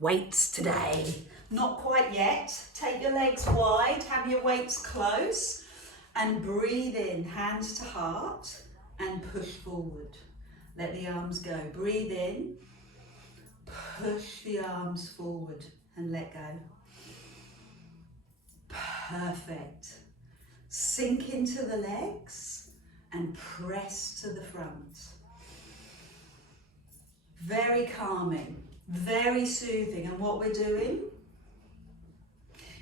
weights today. Not quite yet. Take your legs wide, have your weights close, and breathe in, hands to heart, and push forward. Let the arms go. Breathe in, push the arms forward, and let go. Perfect. Sink into the legs and press to the front. Very calming, very soothing. And what we're doing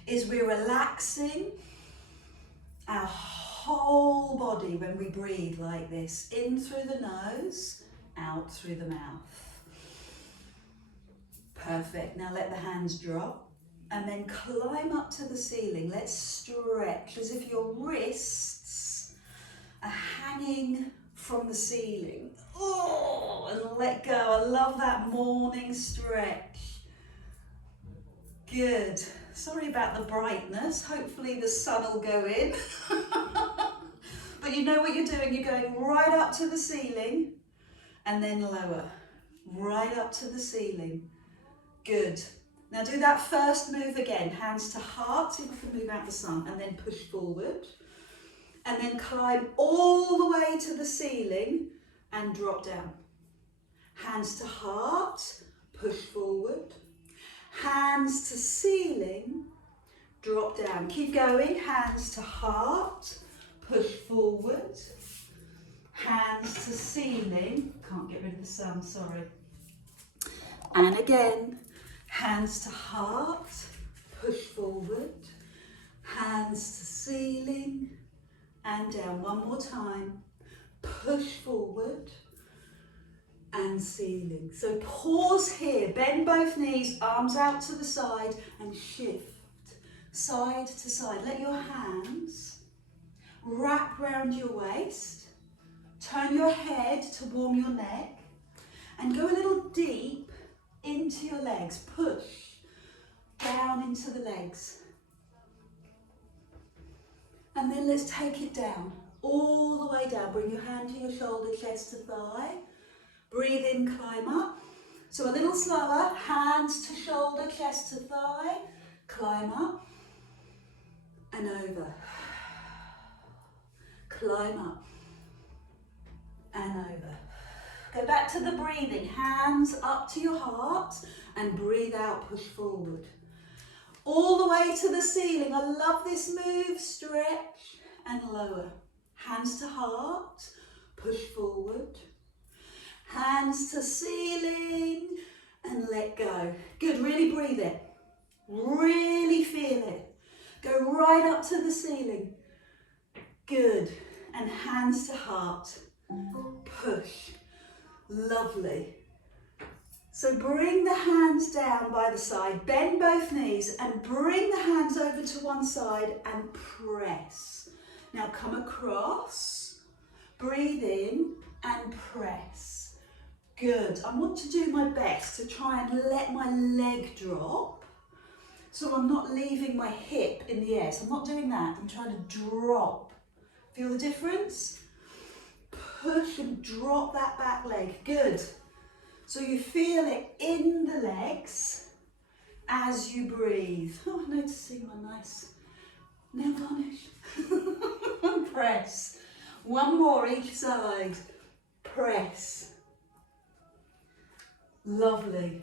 is we're relaxing our whole body when we breathe like this. In through the nose, out through the mouth. Perfect. Now let the hands drop and then climb up to the ceiling. Let's stretch as if your wrists are hanging from the ceiling. Oh, and let go. I love that morning stretch. Good. Sorry about the brightness. Hopefully the sun will go in. But you know what you're doing. You're going right up to the ceiling and then lower. Right up to the ceiling. Good. Now do that first move again. Hands to heart. See if I can move out the sun. And then push forward. And then climb all the way to the ceiling and drop down. Hands to heart. Push forward. Hands to ceiling. Drop down. Keep going. Hands to heart. Push forward. Hands to ceiling. Can't get rid of the sun, sorry. And again. Hands to heart, push forward, hands to ceiling, and down. One more time, push forward, and ceiling. So pause here, bend both knees, arms out to the side, and shift side to side. Let your hands wrap round your waist, turn your head to warm your neck, and go a little deep into your legs. Push down into the legs. And then let's take it down, all the way down. Bring your hand to your shoulder, chest to thigh. Breathe in, climb up. So a little slower, hands to shoulder, chest to thigh. Climb up and over. Climb up and over. Go back to the breathing, hands up to your heart and breathe out, push forward. All the way to the ceiling. I love this move, stretch and lower. Hands to heart, push forward. Hands to ceiling and let go. Good, really breathe it. Really feel it. Go right up to the ceiling. Good, and hands to heart, push. Lovely. So bring the hands down by the side, bend both knees and bring the hands over to one side and press. Now come across, breathe in and press. Good. I want to do my best to try and let my leg drop. So I'm not leaving my hip in the air. So I'm not doing that. I'm trying to drop. Feel the difference? Push and drop that back leg. Good. So you feel it in the legs as you breathe. Oh, I'm noticing my nice nail varnish. Press. One more each side. Press. Lovely.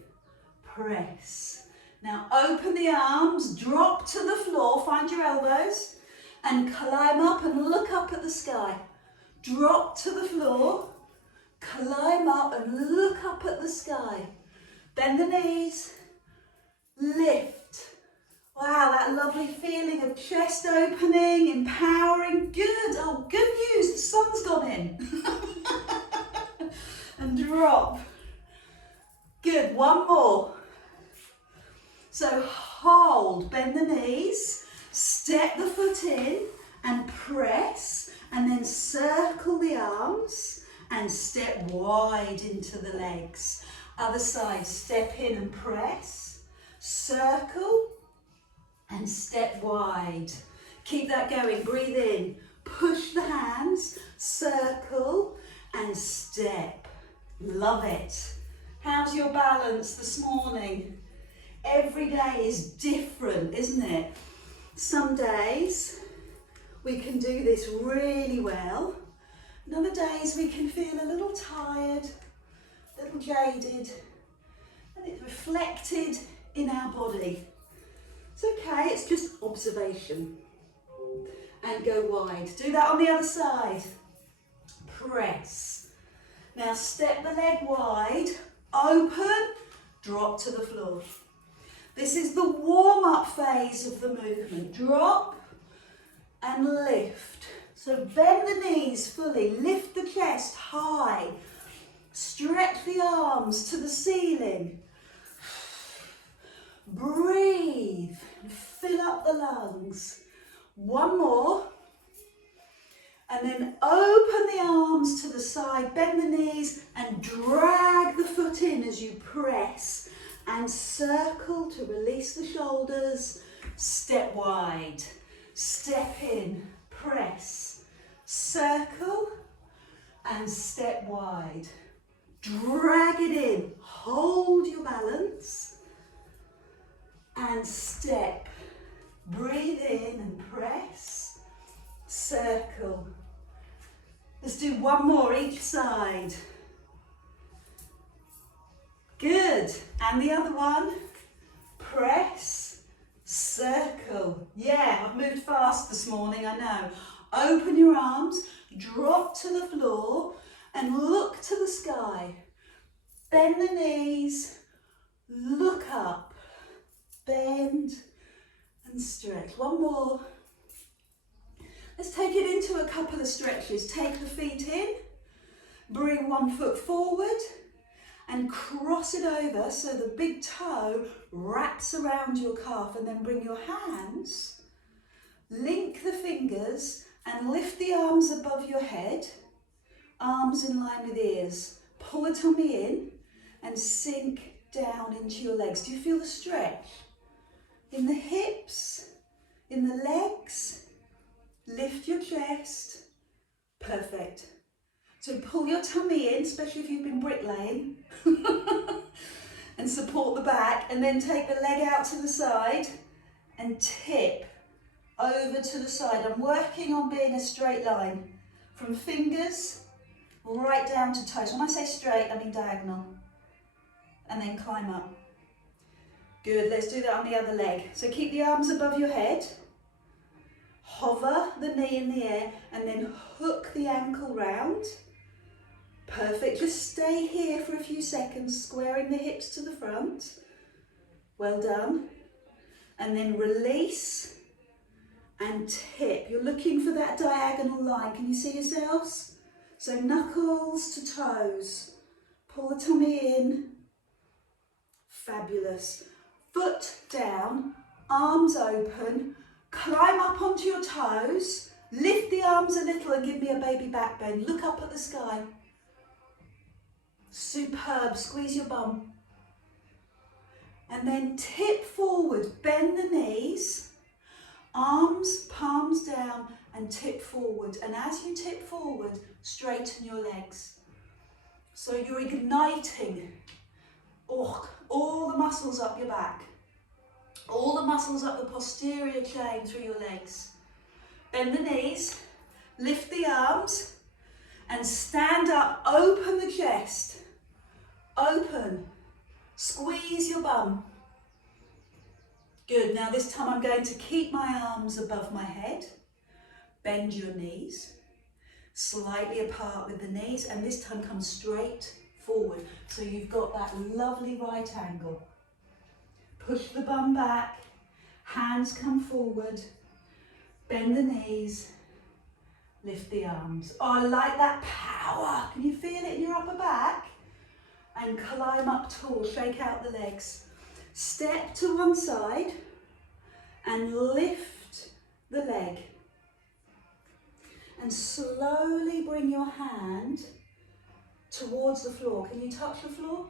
Press. Now open the arms, drop to the floor, find your elbows, and climb up and look up at the sky. Drop to the floor, climb up and look up at the sky. Bend the knees, lift. Wow, that lovely feeling of chest opening, empowering. Good, oh good news, the sun's gone in. And drop. Good, one more. So hold, bend the knees, step the foot in and press. And then circle the arms and step wide into the legs. Other side, step in and press. Circle and step wide. Keep that going, breathe in. Push the hands, circle and step. Love it. How's your balance this morning? Every day is different, isn't it? Some days we can do this really well. And other days we can feel a little tired, a little jaded, and it's reflected in our body. It's okay, it's just observation. And go wide. Do that on the other side. Press. Now step the leg wide, open, drop to the floor. This is the warm-up phase of the movement. Drop and lift. So bend the knees fully, lift the chest high, stretch the arms to the ceiling. Breathe and fill up the lungs. One more. And then open the arms to the side, bend the knees and drag the foot in as you press. And circle to release the shoulders. Step wide, step in, press, circle and step wide. Drag it in, hold your balance and step. Breathe in and press, circle. Let's do one more each side. Good, and the other one, press, circle. Yeah, I've moved fast this morning, I know. Open your arms, drop to the floor and look to the sky. Bend the knees, look up, bend and stretch. One more. Let's take it into a couple of stretches. Take the feet in, bring one foot forward, and cross it over so the big toe wraps around your calf, and then bring your hands, link the fingers and lift the arms above your head, arms in line with ears. Pull the tummy in and sink down into your legs. Do you feel the stretch? In the hips, in the legs, lift your chest. Perfect. So pull your tummy in, especially if you've been bricklaying, and support the back, and then take the leg out to the side and tip over to the side. I'm working on being a straight line from fingers right down to toes. When I say straight, I mean diagonal, and then climb up. Good, let's do that on the other leg. So keep the arms above your head, hover the knee in the air, and then hook the ankle round. Perfect, just stay here for a few seconds, squaring the hips to the front. Well done. And then release and tip. You're looking for that diagonal line. Can you see yourselves? So knuckles to toes. Pull the tummy in. Fabulous. Foot down, arms open, climb up onto your toes, lift the arms a little and give me a baby back bend. Look up at the sky. Superb, squeeze your bum. And then tip forward, bend the knees, arms, palms down and tip forward. And as you tip forward, straighten your legs. So you're igniting all the muscles up your back, all the muscles up the posterior chain through your legs. Bend the knees, lift the arms and stand up, open the chest, open, squeeze your bum. Good, now this time I'm going to keep my arms above my head, bend your knees, slightly apart with the knees, and this time come straight forward. So you've got that lovely right angle. Push the bum back, hands come forward, bend the knees, lift the arms. Oh, I like that power. Can you feel it in your upper back? And climb up tall, shake out the legs. Step to one side and lift the leg. And slowly bring your hand towards the floor. Can you touch the floor?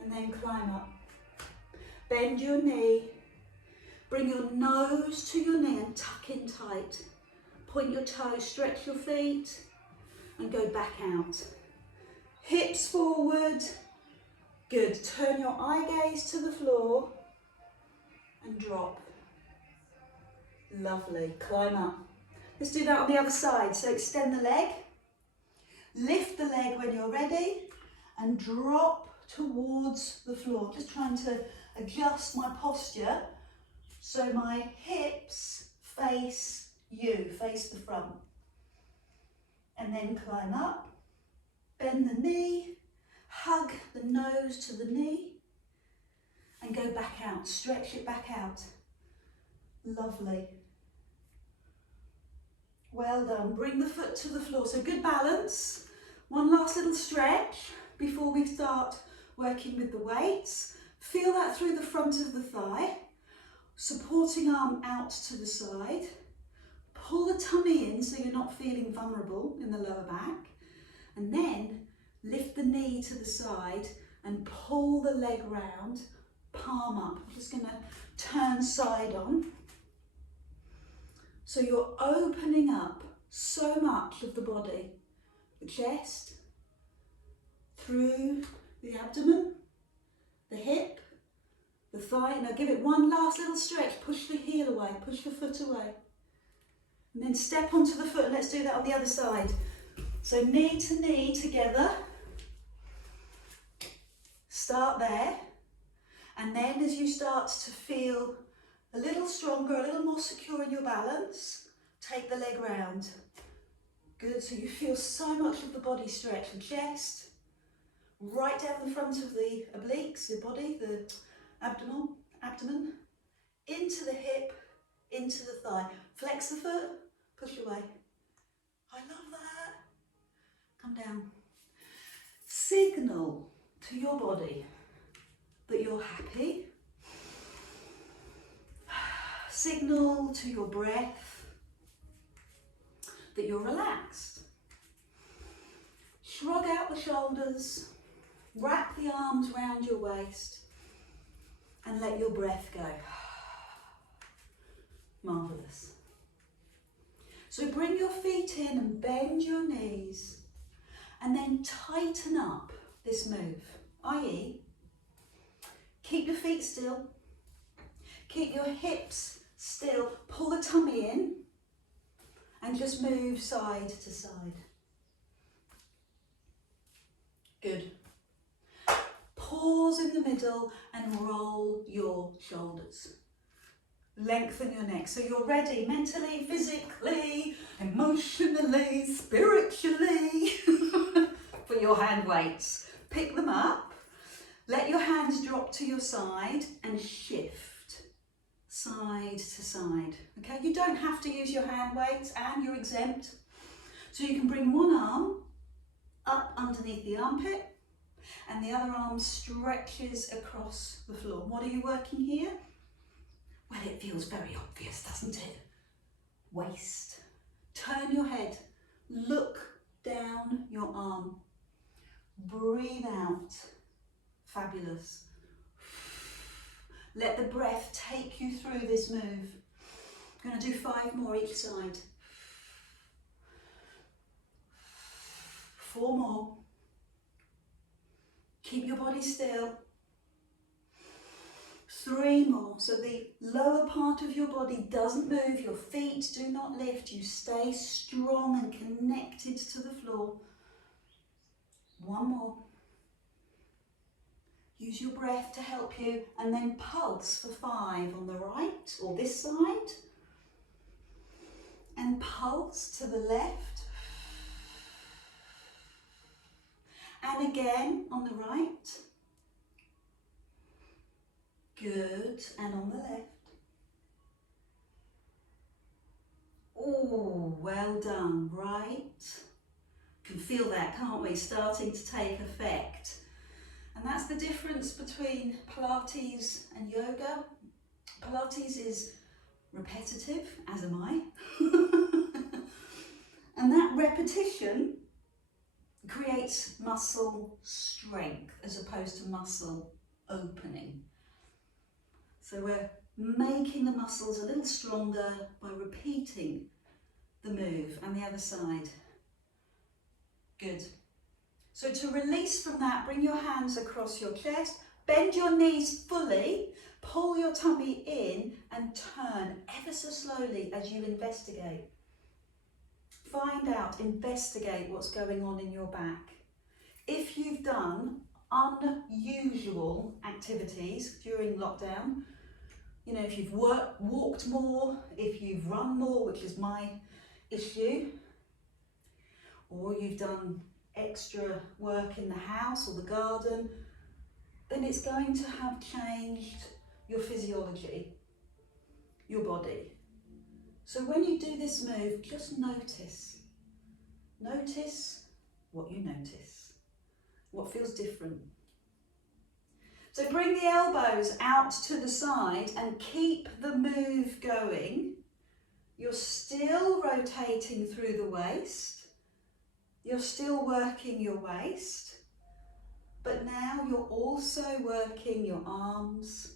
And then climb up. Bend your knee. Bring your nose to your knee and tuck in tight. Point your toes, stretch your feet and go back out. Hips forward, Good. Turn your eye gaze to the floor and drop. Lovely. Climb up. Let's do that on the other side. So extend the leg. Lift the leg when you're ready and drop towards the floor. Just trying to adjust my posture so my hips face you, face the front. And then climb up, bend the knee, hug the nose to the knee and go back out, stretch it back out. Lovely. Well done. Bring the foot to the floor. So good balance. One last little stretch before we start working with the weights. Feel that through the front of the thigh. Supporting arm out to the side. Pull the tummy in so you're not feeling vulnerable in the lower back. And then lift the knee to the side and pull the leg round, palm up. I'm just going to turn side on. So you're opening up so much of the body, the chest, through the abdomen, the hip, the thigh. Now give it one last little stretch. Push the heel away, push the foot away. And then step onto the foot, and let's do that on the other side. So knee to knee together. Start there. And then as you start to feel a little stronger, a little more secure in your balance, take the leg round. Good, so you feel so much of the body stretch. The chest, right down the front of the obliques, the body, the abdomen, into the hip, into the thigh. Flex the foot, push away. I love that. Come down. Signal to your body that you're happy. Signal to your breath that you're relaxed. Shrug out the shoulders, wrap the arms round your waist and let your breath go. Marvellous. So bring your feet in and bend your knees and then tighten up this move, i.e. keep your feet still, keep your hips still, pull the tummy in and just move side to side. Good. Pause in the middle and roll your shoulders. Lengthen your neck so you're ready mentally, physically, emotionally, spiritually for your hand weights. Pick them up, let your hands drop to your side and shift side to side. Okay, you don't have to use your hand weights and you're exempt. So you can bring one arm up underneath the armpit and the other arm stretches across the floor. What are you working here? Well, it feels very obvious, doesn't it? Waist. Turn your head. Look down your arm. Breathe out. Fabulous. Let the breath take you through this move. I'm going to do 5 more each side. 4 more. Keep your body still. 3 more. So the lower part of your body doesn't move. Your feet do not lift. You stay strong and connected to the floor. 1 more. Use your breath to help you and then pulse for 5 on the right or this side. And pulse to the left. And again on the right. Good, and on the left. Oh, well done, right. Can feel that, can't we, starting to take effect. And that's the difference between Pilates and yoga. Pilates is repetitive, as am I. And that repetition creates muscle strength as opposed to muscle opening. So we're making the muscles a little stronger by repeating the move and the other side. Good. So to release from that, bring your hands across your chest, bend your knees fully, pull your tummy in and turn ever so slowly as you investigate. Find out, investigate what's going on in your back. If you've done unusual activities during lockdown, you know, if you've walked more, if you've run more, which is my issue, or you've done extra work in the house or the garden, then it's going to have changed your physiology, your body. So when you do this move, just notice. Notice what you notice, what feels different. So bring the elbows out to the side and keep the move going. You're still rotating through the waist. You're still working your waist. But now you're also working your arms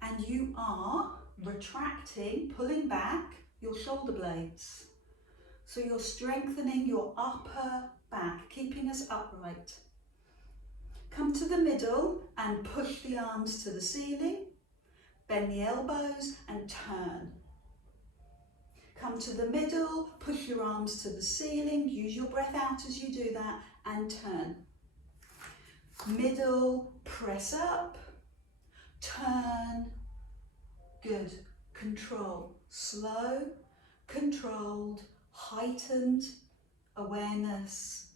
and you are retracting, pulling back your shoulder blades. So you're strengthening your upper back, keeping us upright. Come to the middle and push the arms to the ceiling. Bend the elbows and turn. Come to the middle, push your arms to the ceiling. Use your breath out as you do that and turn. Middle, press up, turn, good, control, slow, controlled, heightened awareness,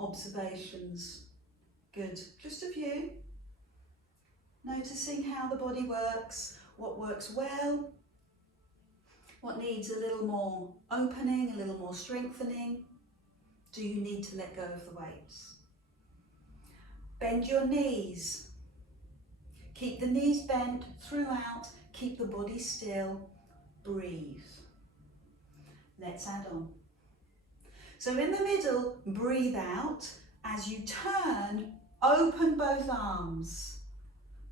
observations, good, just a few. Noticing how the body works, what works well, what needs a little more opening, a little more strengthening. Do you need to let go of the weights? Bend your knees. Keep the knees bent throughout. Keep the body still. Breathe. Let's add on. So in the middle, breathe out. As you turn, open both arms.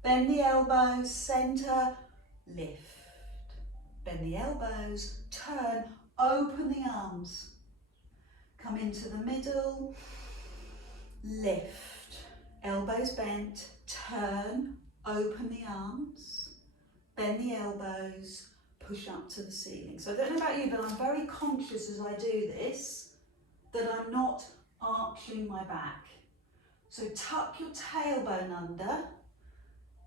Bend the elbows, center, lift. Bend the elbows, turn, open the arms. Come into the middle, lift. Elbows bent, turn, open the arms, bend the elbows, push up to the ceiling. So I don't know about you, but I'm very conscious as I do this that I'm not arching my back. So tuck your tailbone under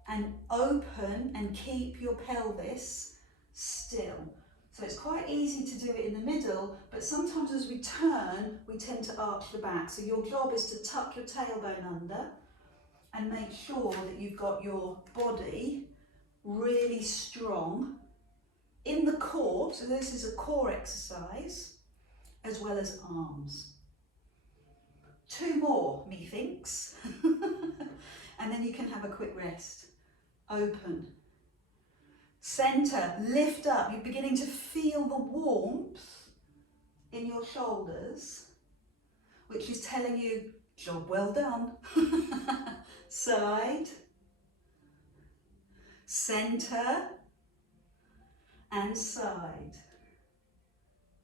and open and keep your pelvis still. So it's quite easy to do it in the middle, but sometimes as we turn, we tend to arch the back. So your job is to tuck your tailbone under and make sure that you've got your body really strong in the core. So this is a core exercise, as well as arms. 2 more, methinks. And then you can have a quick rest. Open. Center, lift up. You're beginning to feel the warmth in your shoulders, which is telling you, job well done. Side, center, and side.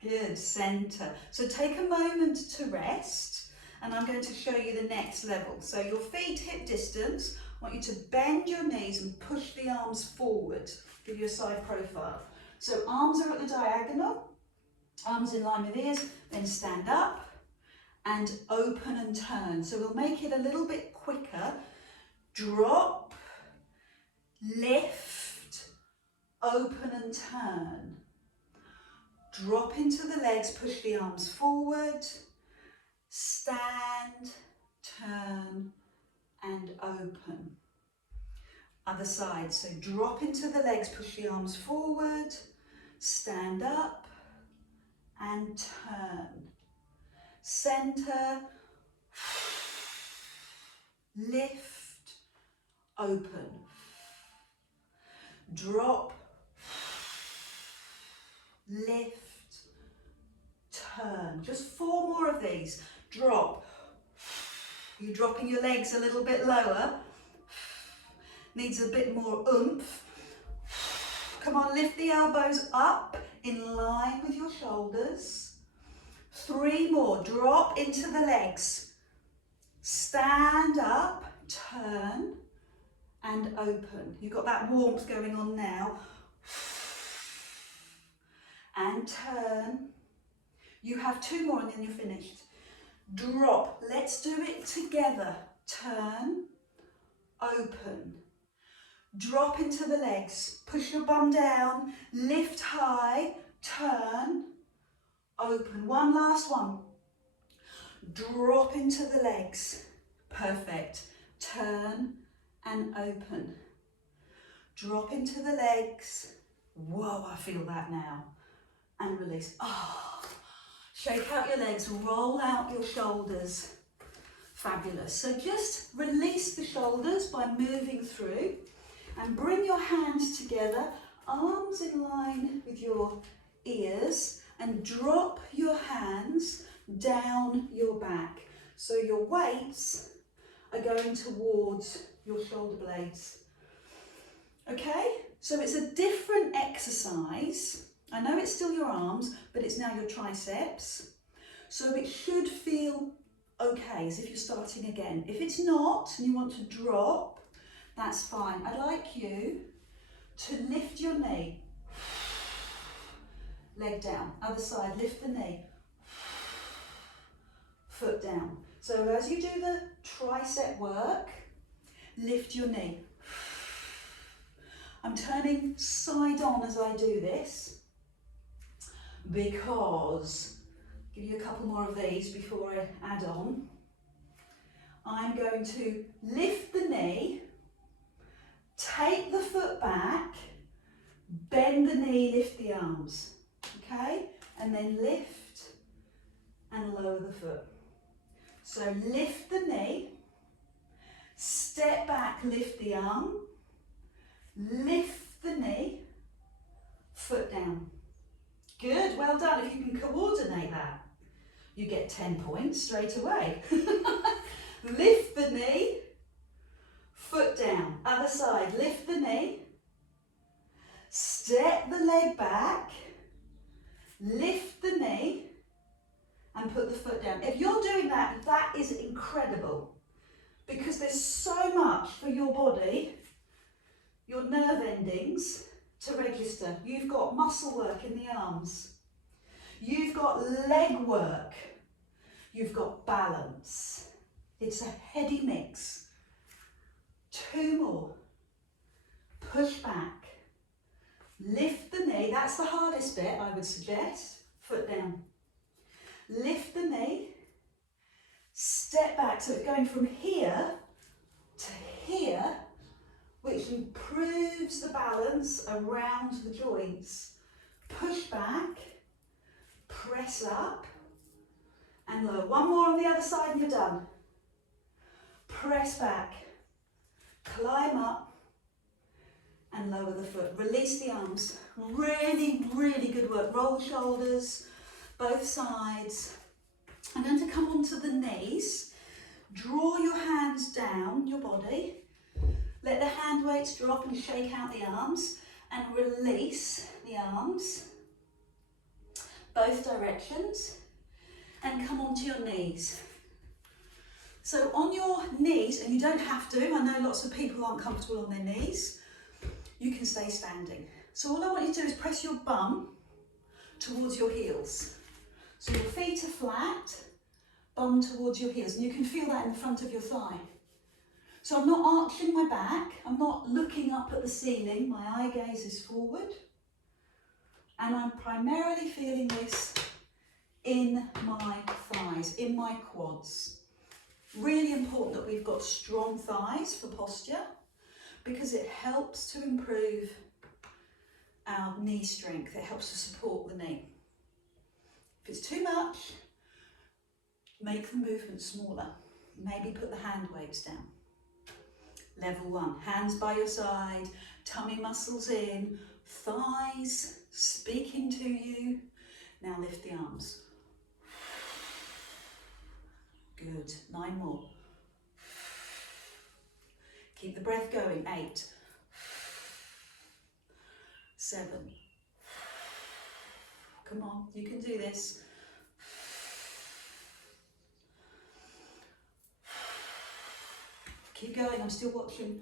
Good, center. So take a moment to rest, and I'm going to show you the next level. So your feet hip distance, I want you to bend your knees and push the arms forward. Give you a side profile. So arms are at the diagonal, arms in line with ears, then stand up and open and turn. So we'll make it a little bit quicker. Drop, lift, open and turn. Drop into the legs, push the arms forward, stand, turn and open. Other side, so drop into the legs, push the arms forward, stand up and turn. Center, lift, open. Drop, lift, turn. Just 4 more of these. Drop. You're dropping your legs a little bit lower. Needs a bit more oomph. Come on, lift the elbows up in line with your shoulders. 3 more. Drop into the legs. Stand up, turn and open. You've got that warmth going on now. And turn. You have 2 more and then you're finished. Drop. Let's do it together. Turn, open. Drop into the legs. Push your bum down. Lift high. Turn, open. One last one. Drop into the legs. Perfect. Turn and open. Drop into the legs. Whoa, I feel that now. And release. Oh, shake out your legs, roll out your shoulders. Fabulous. So just release the shoulders by moving through and bring your hands together, arms in line with your ears, and drop your hands down your back. So your weights are going towards your shoulder blades. Okay, so it's a different exercise. I know it's still your arms, but it's now your triceps. So it should feel okay, as if you're starting again. If it's not, and you want to drop, that's fine. I'd like you to lift your knee. Leg down, other side, lift the knee. Foot down. So as you do the tricep work, lift your knee. I'm turning side on as I do this because, give you a couple more of these before I add on. I'm going to lift the knee, take the foot back, bend the knee, lift the arms, okay? And then lift and lower the foot. So lift the knee, step back, lift the arm, lift the knee, foot down. Good, well done. If you can coordinate that, you get 10 points straight away. Lift the knee, foot down. Other side, lift the knee, step the leg back, lift the knee, and put the foot down. If you're doing that, that is incredible, because there's so much for your body, your nerve endings, to register. You've got muscle work in the arms, you've got leg work, you've got balance. It's a heady mix. 2 more. Push back, lift the knee. That's the hardest bit, I would suggest. Foot down. Lift the knee, step back. So it's going from here to here, which improves the balance around the joints. Push back, press up, and lower. One more on the other side and you're done. Press back, climb up, and lower the foot. Release the arms. Really, really good work. Roll the shoulders, both sides. I'm going to come onto the knees. Draw your hands down your body. Let the hand weights drop and shake out the arms, and release the arms, both directions, and come onto your knees. So on your knees, and you don't have to, I know lots of people aren't comfortable on their knees, you can stay standing. So all I want you to do is press your bum towards your heels. So your feet are flat, bum towards your heels, and you can feel that in the front of your thigh. So I'm not arching my back, I'm not looking up at the ceiling, my eye gaze is forward, and I'm primarily feeling this in my thighs, in my quads. Really important that we've got strong thighs for posture, because it helps to improve our knee strength, it helps to support the knee. If it's too much, make the movement smaller. Maybe put the hand weights down. Level 1, hands by your side, tummy muscles in, thighs speaking to you. Now lift the arms. Good, 9 more. Keep the breath going, 8, 7. Come on, you can do this. Keep going, I'm still watching.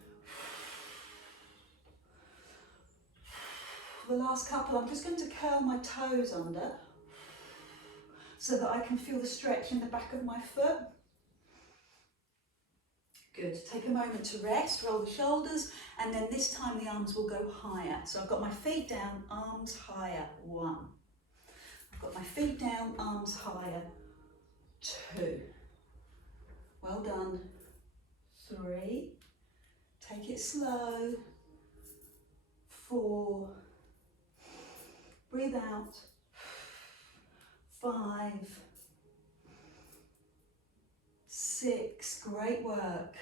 For the last couple, I'm just going to curl my toes under so that I can feel the stretch in the back of my foot. Good. Take a moment to rest, roll the shoulders, and then this time the arms will go higher. So I've got my feet down, arms higher, 1. I've got my feet down, arms higher, 2. Well done. 3. Take it slow. 4. Breathe out. 5. 6, great work.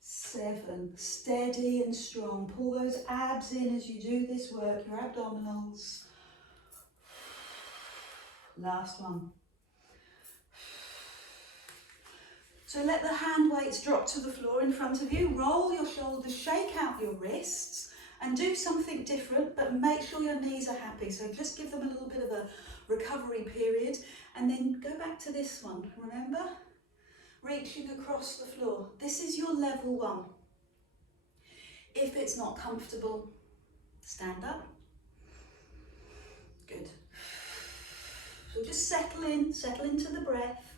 7, steady and strong. Pull those abs in as you do this work, your abdominals. Last one. So let the hand weights drop to the floor in front of you. Roll your shoulders, shake out your wrists, and do something different, but make sure your knees are happy. So just give them a little bit of a recovery period, and then go back to this one, remember? Reaching across the floor. This is your level 1. If it's not comfortable, stand up. Good. So just settle into the breath,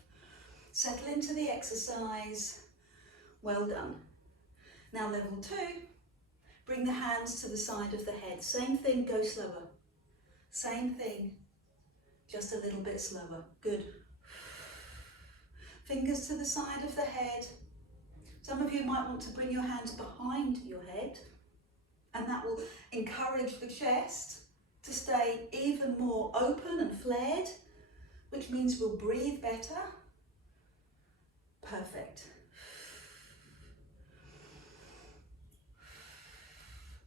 settle into the exercise. Well done. Now level 2, bring the hands to the side of the head. Same thing, go slower. Same thing, just a little bit slower. Good. Fingers to the side of the head. Some of you might want to bring your hands behind your head, and that will encourage the chest to stay even more open and flared, which means we'll breathe better. Perfect.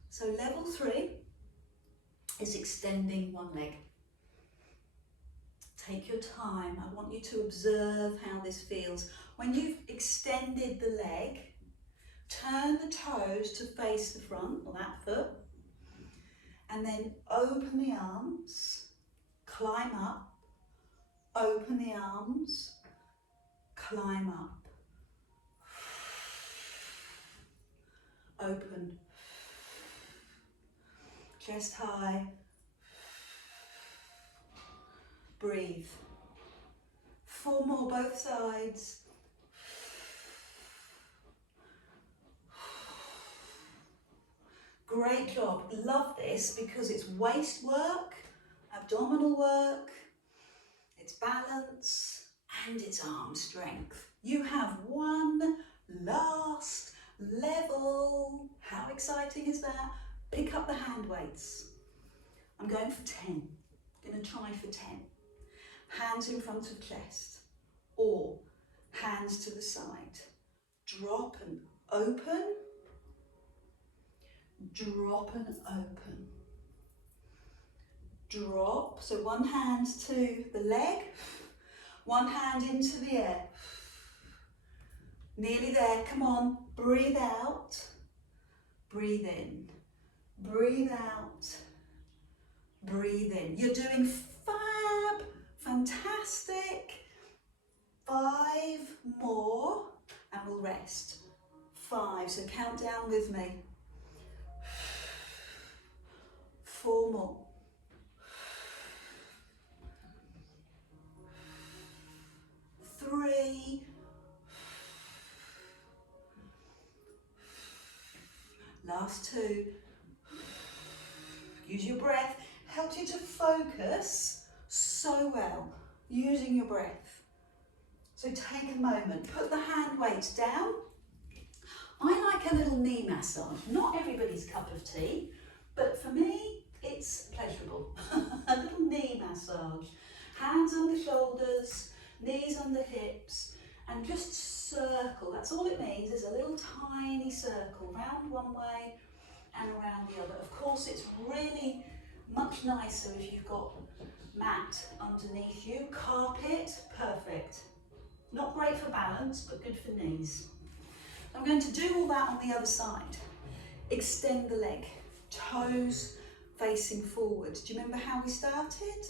So level 3 is extending one leg. Take your time. I want you to observe how this feels. When you've extended the leg, turn the toes to face the front, or that foot, and then open the arms, climb up, open the arms, climb up, open, chest high, breathe. 4 more, both sides. Great job. Love this because it's waist work, abdominal work, it's balance, and it's arm strength. You have one last level. How exciting is that? Pick up the hand weights. I'm going for 10. I'm going to try for 10. Hands in front of chest, or hands to the side. Drop and open. Drop and open. Drop. So one hand to the leg, one hand into the air. Nearly there. Come on. Breathe out. Breathe in. Breathe out. Breathe in. You're doing fab. Fantastic. 5 more and we'll rest. 5. So count down with me. 4 more. 3. Last 2. Use your breath. Helps you to focus so well, using your breath. So take a moment, put the hand weights down. I like a little knee massage. Not everybody's cup of tea, but for me, it's pleasurable. A little knee massage. Hands on the shoulders, knees on the hips, and just circle. That's all it means, is a little tiny circle, round one way and around the other. Of course, it's really much nicer if you've got mat underneath you. Carpet, perfect. Not great for balance, but good for knees. I'm going to do all that on the other side. Extend the leg, toes facing forward. Do you remember how we started?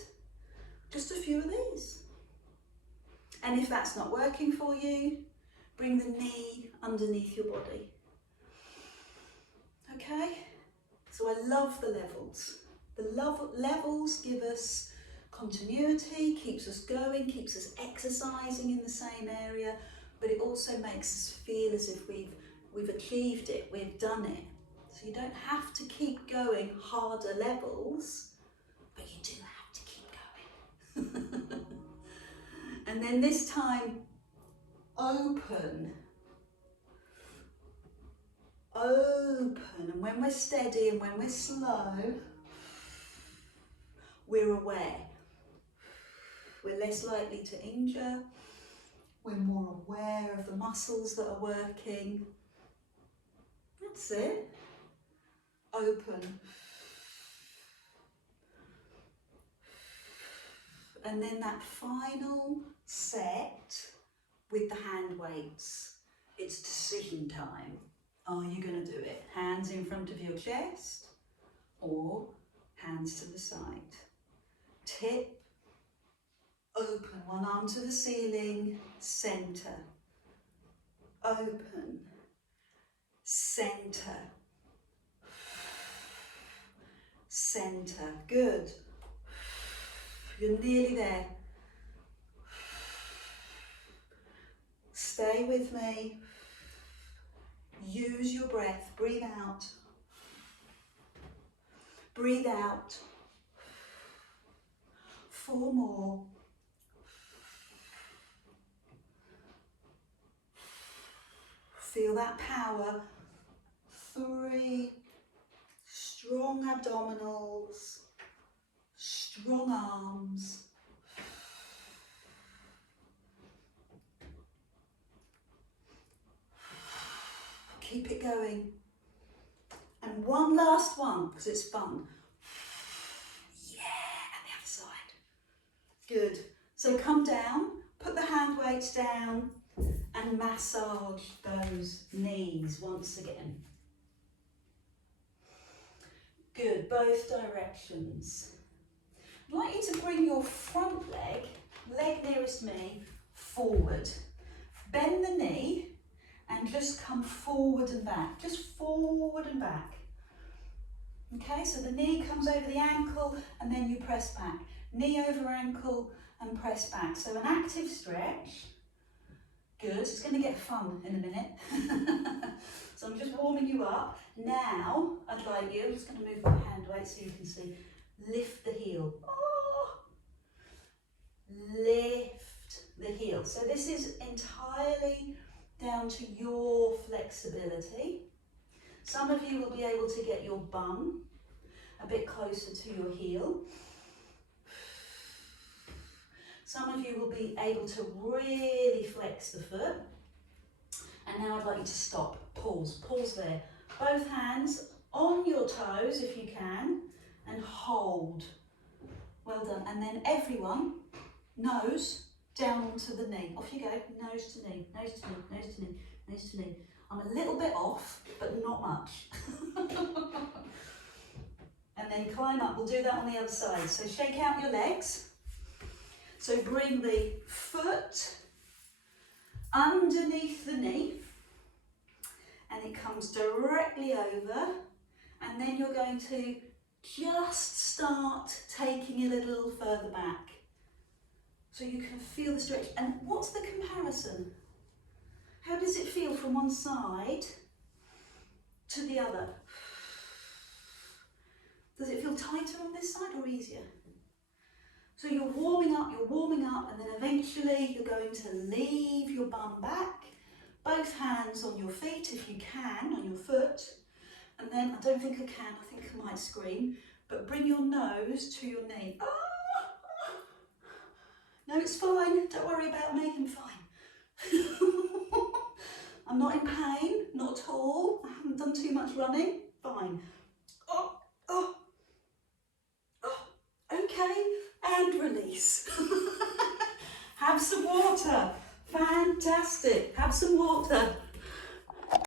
Just a few of these. And if that's not working for you, Bring the knee underneath your body. Okay? So I love the levels. The levels give us continuity, keeps us going, keeps us exercising in the same area, but it also makes us feel as if we've achieved it, we've done it. So you don't have to keep going harder levels, but you do have to keep going. And then this time, open. Open. And when we're steady and when we're slow, we're aware. We're less likely to injure. We're more aware of the muscles that are working. That's it. Open. And then that final set with the hand weights. It's decision time. Are you going to do it? Hands in front of your chest or hands to the side? Tip, open, one arm to the ceiling, center. Open, center. Center, good. You're nearly there. Stay with me. Use your breath. Breathe out. Breathe out. 4 more. Feel that power. 3. Strong abdominals. Strong arms. Keep it going. And one last one, because it's fun. Yeah, and the other side. Good. So come down, put the hand weights down, and massage those knees once again. Good, both directions. I'd like you to bring your front leg nearest me, forward. Bend the knee and just come forward and back, just forward and back. Okay, so the knee comes over the ankle and then you press back. Knee over ankle and press back. So an active stretch. Good, it's going to get fun in a minute. So I'm just warming you up. Now, I'd like you, I'm just going to move my hand away so you can see. Lift the heel. Oh. Lift the heel. So this is entirely down to your flexibility. Some of you will be able to get your bum a bit closer to your heel. Some of you will be able to really flex the foot. And now I'd like you to stop. Pause there. Both hands on your toes if you can, and hold. Well done. And then everyone, nose down onto the knee. Off you go. Nose to knee, nose to knee, nose to knee, nose to knee. I'm a little bit off, but not much. And then climb up. We'll do that on the other side. So shake out your legs. So bring the foot underneath the knee, and it comes directly over, and then you're going to just start taking it a little further back so you can feel the stretch. And what's the comparison? How does it feel from one side to the other? Does it feel tighter on this side or easier? So you're warming up, and then eventually you're going to leave your bum back, both hands on your feet if you can, on your foot, and then, I don't think I can, I think I might scream, but bring your nose to your knee. Ah! No, it's fine, don't worry about me, I'm fine. I'm not in pain, not at all, I haven't done too much running, fine. Oh, okay. And release. Have some water. Fantastic. Have some water.